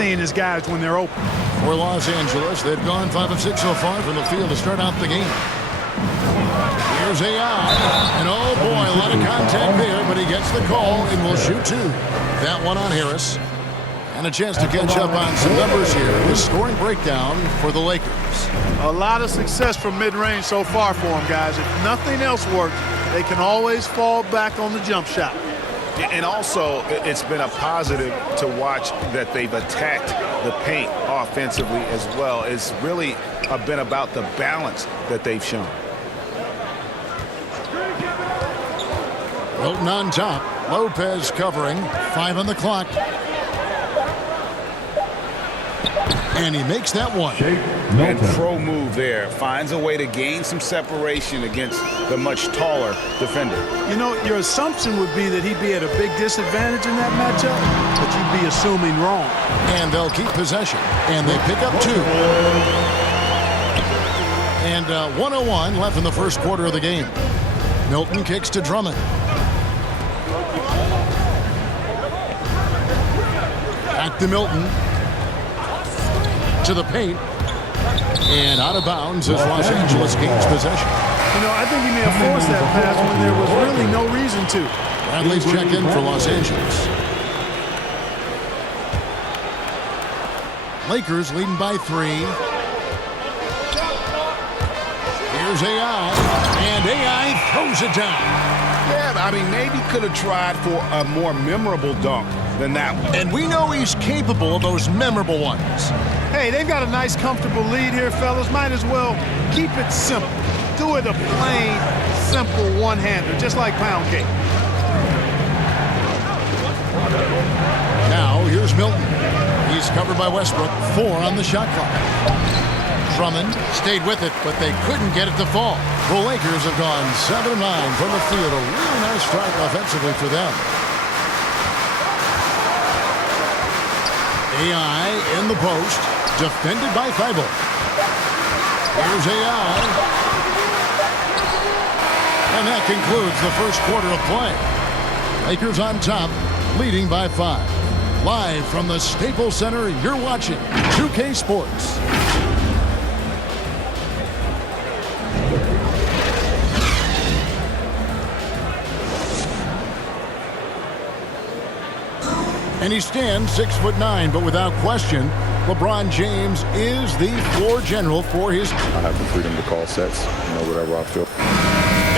seeing his guys when they're open. For Los Angeles, they've gone 5 of 6 so far from the field to start out the game. Here's AI, and oh boy, a lot of contact there, but he gets the call and will shoot two. That one on Harris. And a chance to catch up on some numbers here. His scoring breakdown for the Lakers. A lot of success from mid-range so far for them, guys. If nothing else works, they can always fall back on the jump shot. And also, it's been a positive to watch that they've attacked the paint offensively as well. It's really been about the balance that they've shown. Milton on top. Lopez covering. 5 on the clock. And he makes that one. And pro move there. Finds a way to gain some separation against the much taller defender. You know, your assumption would be that he'd be at a big disadvantage in that matchup, but you'd be assuming wrong. And they'll keep possession. And they pick up 2. And 1:01 left in the first quarter of the game. Milton kicks to Drummond. Back to Milton. To the paint. And out of bounds as Los Angeles gains possession. You know, I think he may have forced that pass when there was really no reason to. Bradley's check in for Los Angeles. Lakers leading by 3. Here's AI. And AI throws it down. Yeah, I mean, maybe could have tried for a more memorable dunk than that one. And we know he's capable of those memorable ones. Hey, they've got a nice, comfortable lead here, fellas. Might as well keep it simple. Do it a plain, simple one-hander, just like pound cake. Now, here's Milton. He's covered by Westbrook. 4 on the shot clock. Drummond stayed with it, but they couldn't get it to fall. The Lakers have gone 7-9 from the field. A really nice strike offensively for them. AI in the post. Defended by Thibault. Here's AI. And that concludes the first quarter of play. Lakers on top, leading by 5. Live from the Staples Center, you're watching 2K Sports. And he stands 6'9", but without question, LeBron James is the floor general for his. I have the freedom to call sets, whatever I feel.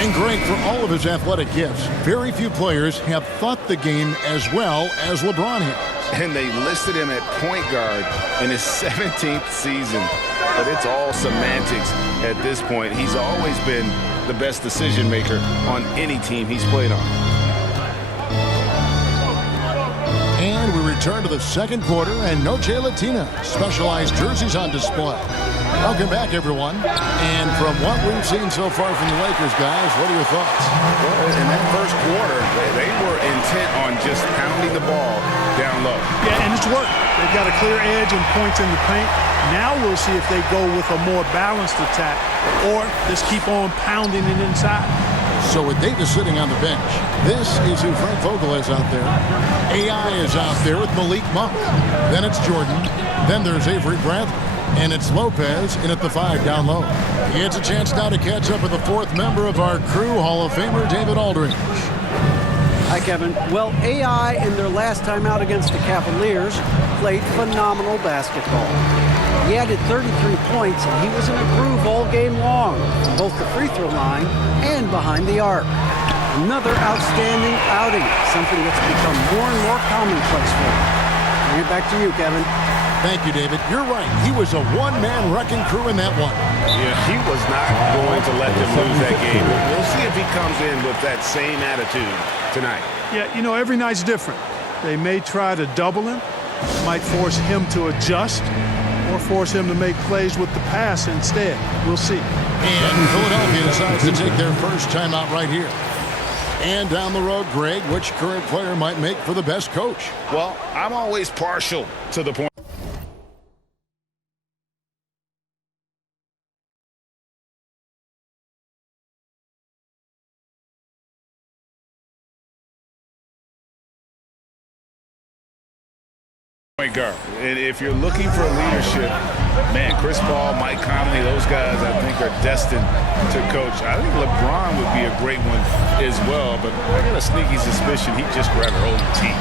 And Greg, for all of his athletic gifts, very few players have thought the game as well as LeBron has. And they listed him at point guard in his 17th season. But it's all semantics at this point. He's always been the best decision maker on any team he's played on. And we return to the second quarter, and no Jay Latina. Specialized jerseys on display. Welcome back, everyone. And from what we've seen so far from the Lakers, guys, what are your thoughts? Well, in that first quarter, they were intent on just pounding the ball down low. Yeah, and it's worked. They've got a clear edge and points in the paint. Now we'll see if they go with a more balanced attack or just keep on pounding it inside. So with Davis sitting on the bench, this is who Frank Vogel is out there. AI is out there with Malik Monk. Then it's Jordan. Then there's Avery Bradley. And it's Lopez in at the 5 down low. He gets a chance now to catch up with the 4th member of our crew, Hall of Famer David Aldridge. Hi, Kevin. Well, AI in their last time out against the Cavaliers played phenomenal basketball. He added 33 points, and he was in a groove all game long, from both the free throw line and behind the arc. Another outstanding outing, something that's become more and more commonplace for him. Bring it back to you, Kevin. Thank you, David. You're right. He was a one-man wrecking crew in that one. Yeah, he was not going to let them lose that game. We'll see if he comes in with that same attitude tonight. Yeah, you know, every night's different. They may try to double him, might force him to adjust, or force him to make plays with the pass instead. We'll see. And Philadelphia decides to take their first timeout right here. And down the road, Greg, which current player might make for the best coach? Well, I'm always partial to the point. point guard. And if you're looking for leadership, man, Chris Paul, Mike Conley, those guys I think are destined to coach. I think LeBron would be a great one as well, but I got a sneaky suspicion he'd just rather hold the team.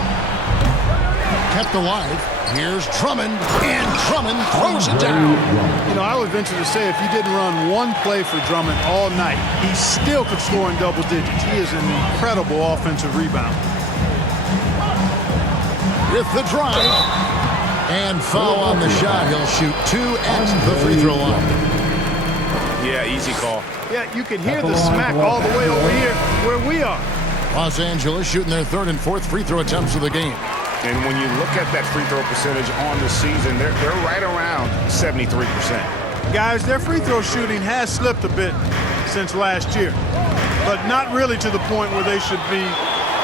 Kept alive. Here's Drummond, and Drummond throws it down. You know, I would venture to say if you didn't run one play for Drummond all night, he still could score in double digits. He is an incredible offensive rebounder. With the drive, and foul on the shot. He'll shoot 2 at the free throw line. Yeah, easy call. Yeah, you can hear the smack all the way over here where we are. Los Angeles shooting their 3rd and 4th free throw attempts of the game. And when you look at that free throw percentage on the season, they're right around 73%. Guys, their free throw shooting has slipped a bit since last year, but not really to the point where they should be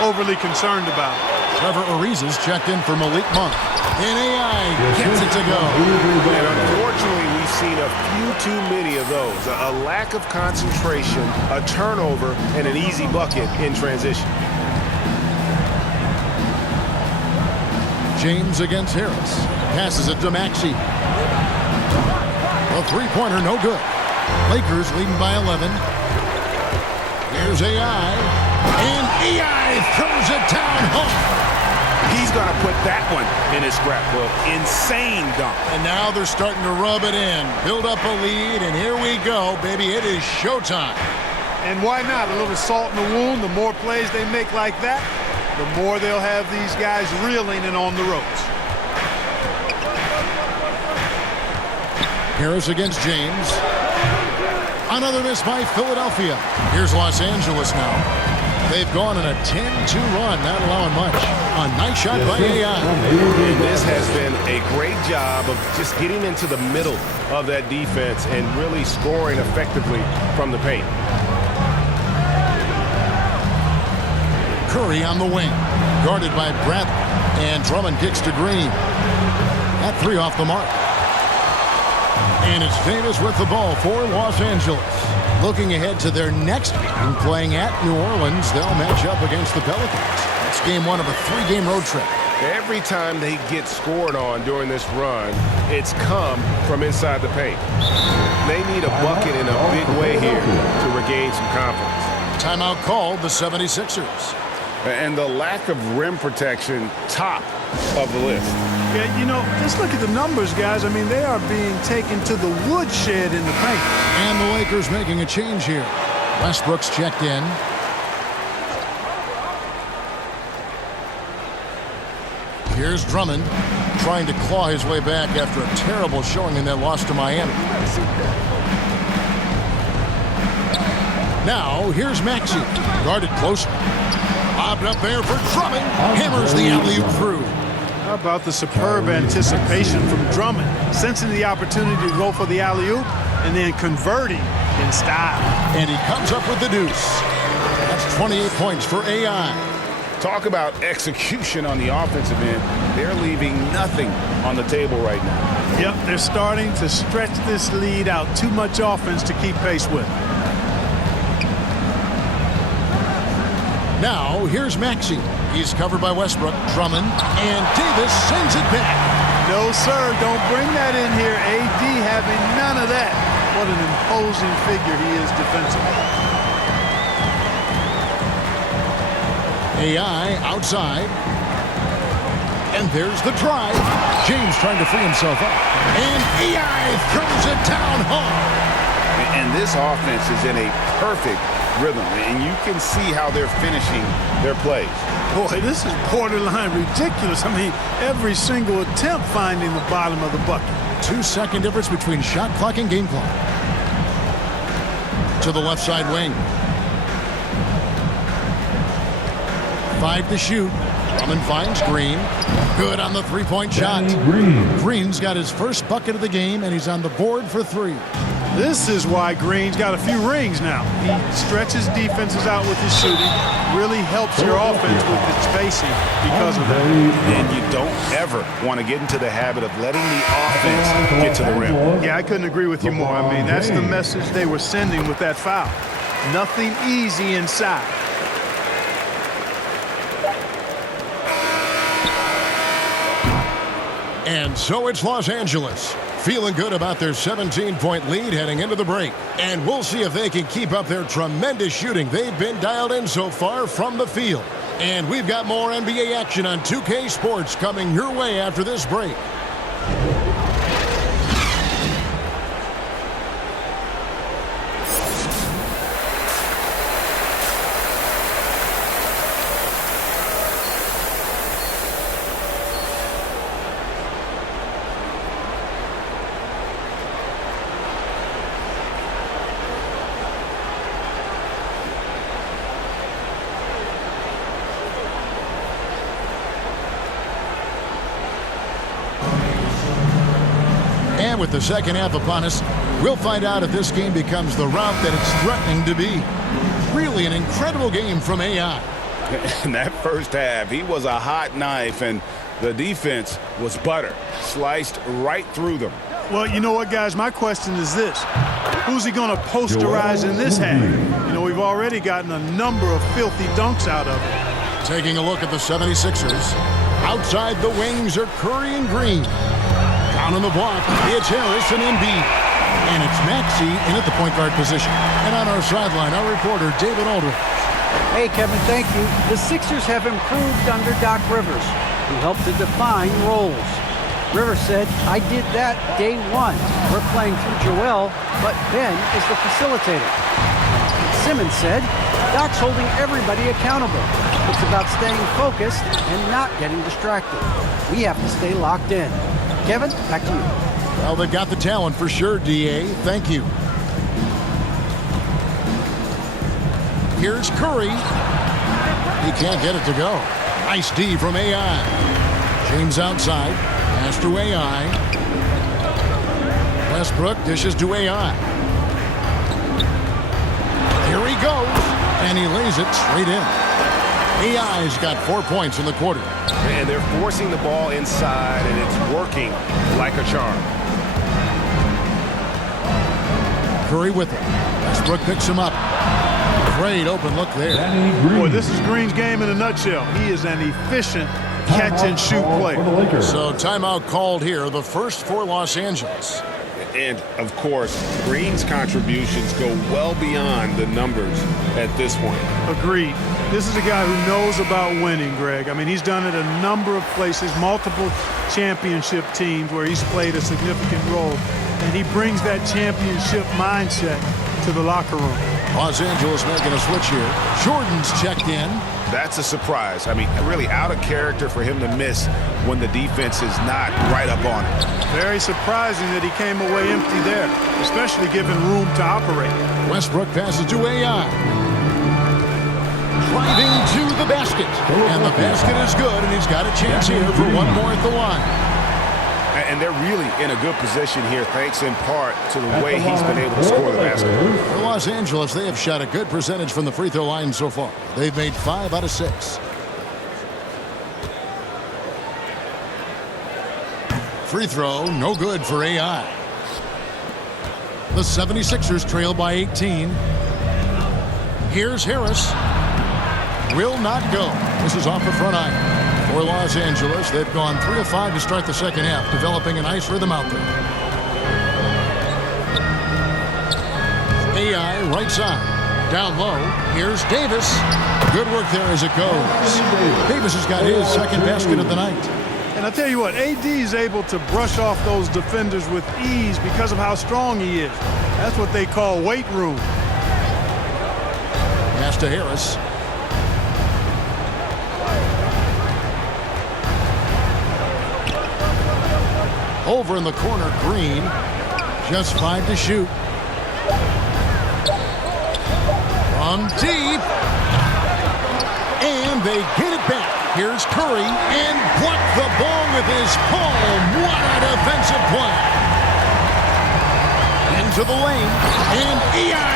overly concerned about it. Trevor Ariza's checked in for Malik Monk. And AI gets it to go. And unfortunately, we've seen a few too many of those. A lack of concentration, a turnover, and an easy bucket in transition. James against Harris. Passes it to Maxey. A three-pointer, no good. Lakers leading by 11. Here's AI. And AI throws it down home. He's going to put that one in his scrapbook. Insane dunk. And now they're starting to rub it in. Build up a lead, and here we go, baby. It is showtime. And why not? A little salt in the wound. The more plays they make like that, the more they'll have these guys reeling and on the ropes. Harris against James. Another miss by Philadelphia. Here's Los Angeles now. They've gone on a 10-2 run, not allowing much. A nice shot by AI. And this has been a great job of just getting into the middle of that defense and really scoring effectively from the paint. Curry on the wing, guarded by Bradley, and Drummond kicks to Green. That 3 off the mark. And it's Davis with the ball for Los Angeles. Looking ahead to their next game, playing at New Orleans, they'll match up against the Pelicans. It's game 1 of a 3-game road trip. Every time they get scored on during this run, it's come from inside the paint. They need a bucket in a big way here to regain some confidence. Timeout called the 76ers. And the lack of rim protection, top of the list. Yeah, you know, just look at the numbers, guys. I mean, they are being taken to the woodshed in the paint. And the Lakers making a change here. Westbrook's checked in. Here's Drummond trying to claw his way back after a terrible showing in that loss to Miami. Now, here's Maxey, guarded closely. Lobbed up there for Drummond. Hammers the alley-oop through. How about the superb anticipation from Drummond, sensing the opportunity to go for the alley-oop and then converting in style. And he comes up with the deuce. That's 28 points for AI. Talk about execution on the offensive end. They're leaving nothing on the table right now. Yep, they're starting to stretch this lead out. Too much offense to keep pace with. Now, here's Maxey. He's covered by Westbrook, Drummond, and Davis sends it back. No, sir, don't bring that in here. AD having none of that. What an imposing figure he is defensively. AI outside. And there's the drive. James trying to free himself up. And AI throws it down hard. And this offense is in a perfect rhythm, and you can see how they're finishing their plays. Boy, this is borderline ridiculous. I mean, every single attempt finding the bottom of the bucket. 2-second difference between shot clock and game clock. To the left side wing. 5 to shoot. Drummond finds Green. Good on the three-point shot. Green's got his first bucket of the game, and he's on the board for 3. This is why Green's got a few rings now. He stretches defenses out with his shooting, really helps your offense with its spacing because of that. And you don't ever want to get into the habit of letting the offense get to the rim. Yeah, I couldn't agree with you more. I mean, that's the message they were sending with that foul. Nothing easy inside. And so it's Los Angeles, feeling good about their 17-point lead heading into the break. And we'll see if they can keep up their tremendous shooting they've been dialed in so far from the field. And we've got more NBA action on 2K Sports coming your way after this break. And with the second half upon us, we'll find out if this game becomes the route that it's threatening to be. Really an incredible game from AI. In that first half, he was a hot knife, and the defense was butter. Sliced right through them. Well, you know what, guys? My question is this. Who's he going to posterize in this half? You know, we've already gotten a number of filthy dunks out of it. Taking a look at the 76ers. Outside the wings are Curry and Green. Down on the block, it's Harris and Embiid. And it's Maxey in at the point guard position. And on our sideline, our reporter, David Aldridge. Hey, Kevin, thank you. The Sixers have improved under Doc Rivers, who helped to define roles. Rivers said, I did that day one. We're playing through Joel, but Ben is the facilitator. Simmons said, Doc's holding everybody accountable. It's about staying focused and not getting distracted. We have to stay locked in. Kevin, back to you. Well, they've got the talent for sure, D.A. Thank you. Here's Curry. He can't get it to go. Nice D from AI. James outside. Pass to AI. Westbrook dishes to AI. Here he goes. And he lays it straight in. AI's got 4 points in the quarter. And they're forcing the ball inside, and it's working like a charm. Curry with it. Westbrook picks him up. Great open look there. Boy, this is Green's game in a nutshell. He is an efficient catch-and-shoot player. So timeout called here, the first for Los Angeles. And, of course, Green's contributions go well beyond the numbers at this point. Agreed. This is a guy who knows about winning, Greg. I mean, he's done it a number of places, multiple championship teams where he's played a significant role. And he brings that championship mindset to the locker room. Los Angeles making a switch here. Jordan's checked in. That's a surprise. I mean, really out of character for him to miss when the defense is not right up on it. Very surprising that he came away empty there, especially given room to operate. Westbrook passes to AI. Driving to the basket. And the basket is good, and he's got a chance here for one more at the line. And they're really in a good position here, thanks in part to the way he's been able to score the basket. For Los Angeles, they have shot a good percentage from the free throw line so far. They've made 5 out of 6. Free throw, no good for AI. The 76ers trail by 18. Here's Harris. Will not go. This is off the front iron. For Los Angeles, they've gone 3 of 5 to start the second half, developing a nice rhythm out there. AI right side. Down low. Here's Davis. Good work there as it goes. Davis has got his second basket of the night. And I tell you what, AD is able to brush off those defenders with ease because of how strong he is. That's what they call weight room. Pass to Harris. Over in the corner, Green. Just 5 to shoot. From deep. And they get it back. Here's Curry. And blocked the ball with his palm. What a defensive play. Into the lane. And EI.